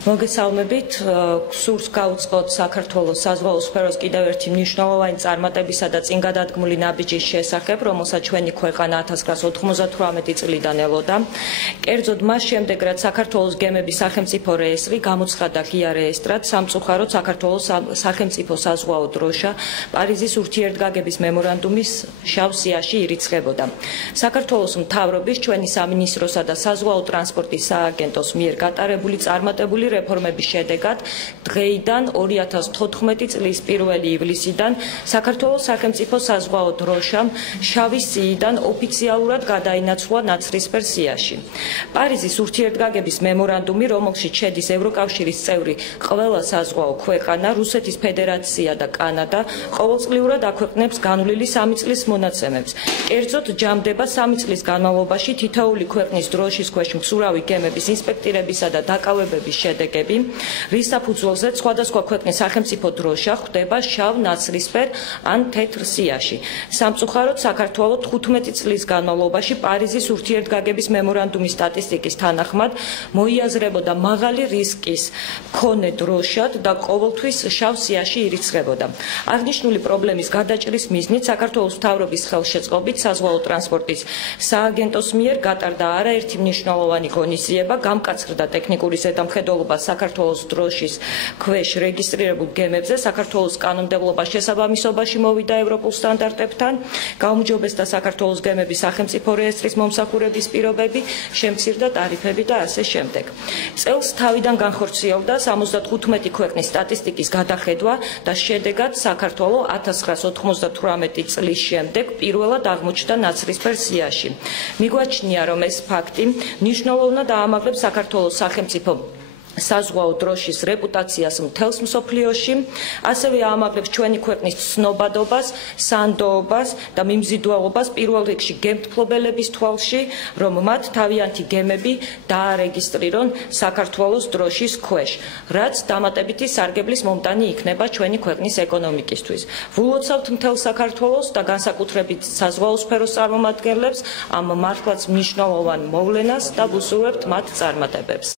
მოგესალმებით, სურს გაუწყოთ საქართველოს საზღვაო სფეროს კიდევ ერთი მნიშვნელოვანი წარმატებისა და წინგადადგმული ნაბიჯის შესახებ, რომელსაც ჩვენი ქვეყანა 1998 წლიდან ელოდა. კერძოდ მას შემდეგ, რაც საქართველოს გემების სახელმწიფო რეესტრი გამოცხადა ღია რეესტრად, სამწუხაროდ საქართველოს სახელმწიფო საზღვაო დროშა პარიზის ურთიერთგაგების მემორანდუმის შავ სიაში ირიცხებოდა. საქართველოს მთავრობის, ჩვენი სამინისტროსა და საზღვაო ტრანსპორტის სააგენტოს მიერ გატარებული წარმატებული რეფორმების შედეგად დღეიდან 2014 წლის 1 ივლისიდან საქართველოს სახელმწიფო საზღვაო დროშამ შავი სიიდან ოფიციალურად გადაინაცვლა ნაცრისფერ სიაში. პარიზის ურთიერთგაგების მემორანდუმი, რომელშიც შედის ევროკავშირის წევრი ყველა საზღვაო ქვეყანა, რუსეთის ფედერაცია და კანადა, ყოველწლიურად აქვეყნებს განვლილი 3 წლის მონაცემებს. კერძოდ ჯამდება 3 წლის განმავლობაში თითოეული ქვეყნის დროშის ქვეშ მცურავი გემების ინსპექტირებისა და დაკავებების შედეგები, რის საფუძველზეც სხვადასხვა ქვეყნის სახელმწიფო დროშა ხვდება შავ, ნაცრისფერ ან თეთრ სიაში. სამწუხაროდ საქართველოს 15 წლის განმავლობაში პარიზის ურთიერთგაგების მემორანდუმის სტატისტიკის თანახმად მოიაზრებოდა მაღალი რისკის მქონე დროშად და ყოველთვის შავ სიაში ირიცხებოდა. აღნიშნული პრობლემის გადაჭრის მიზნით საქართველოს მთავრობის ხელშეწყობით საზღვაო ტრანსპორტის სააგენტოს მიერ გატარდა არაერთი მნიშვნელოვანი ღონისძიება, გამკაცრდა ტექნიკური ზედამხედველობა საქართველოს დროშის ქვეშ რეგისტრირებულ გემებზე, საქართველოს კანონმდებლობა შესაბამისობაში მოვიდა ევროპულ სტანდარტებთან, გაუმჯობესდა საქართველოს გემების სახელმწიფო რეესტრის მომსახურების პირობები, შემცირდა ტარიფები და ასე შემდეგ. წელს თავიდან განხორციელდა 75 ქვეყნის სტატისტიკის გადახედვა და შედეგად საქართველო 1998 წლის შემდეგ პირველად აღმოჩნდა ნაცრისფერ სიაში. მიგვაჩნია, რომ ეს ფაქტი მნიშვნელოვნად აამაღლებს საქართველოს სახელმწიფო საზღვაო დროშის რეპუტაციას მთელს მსოფლიოში, ასევე აამაღლებს ჩვენი ქვეყნის ცნობადობას, სანდოობას და მიმზიდველობას პირველ რიგში გემთმფლობელების თვალში, რომ მათ თავიანთი გემები დაარეგისტრირონ საქართველოს დროშის ქვეშ, რაც დამატებითი სარგებლის მომტანი იქნება ჩვენი ქვეყნის ეკონომიკისთვის. ვულოცავთ მთელ საქართველოს და განსაკუთრებით საზღვაო სფეროს წარმომადგენლებს ამ მართლაც მნიშვნელოვან მოვლენას და ვუსურვებთ მათ წარმატებებს.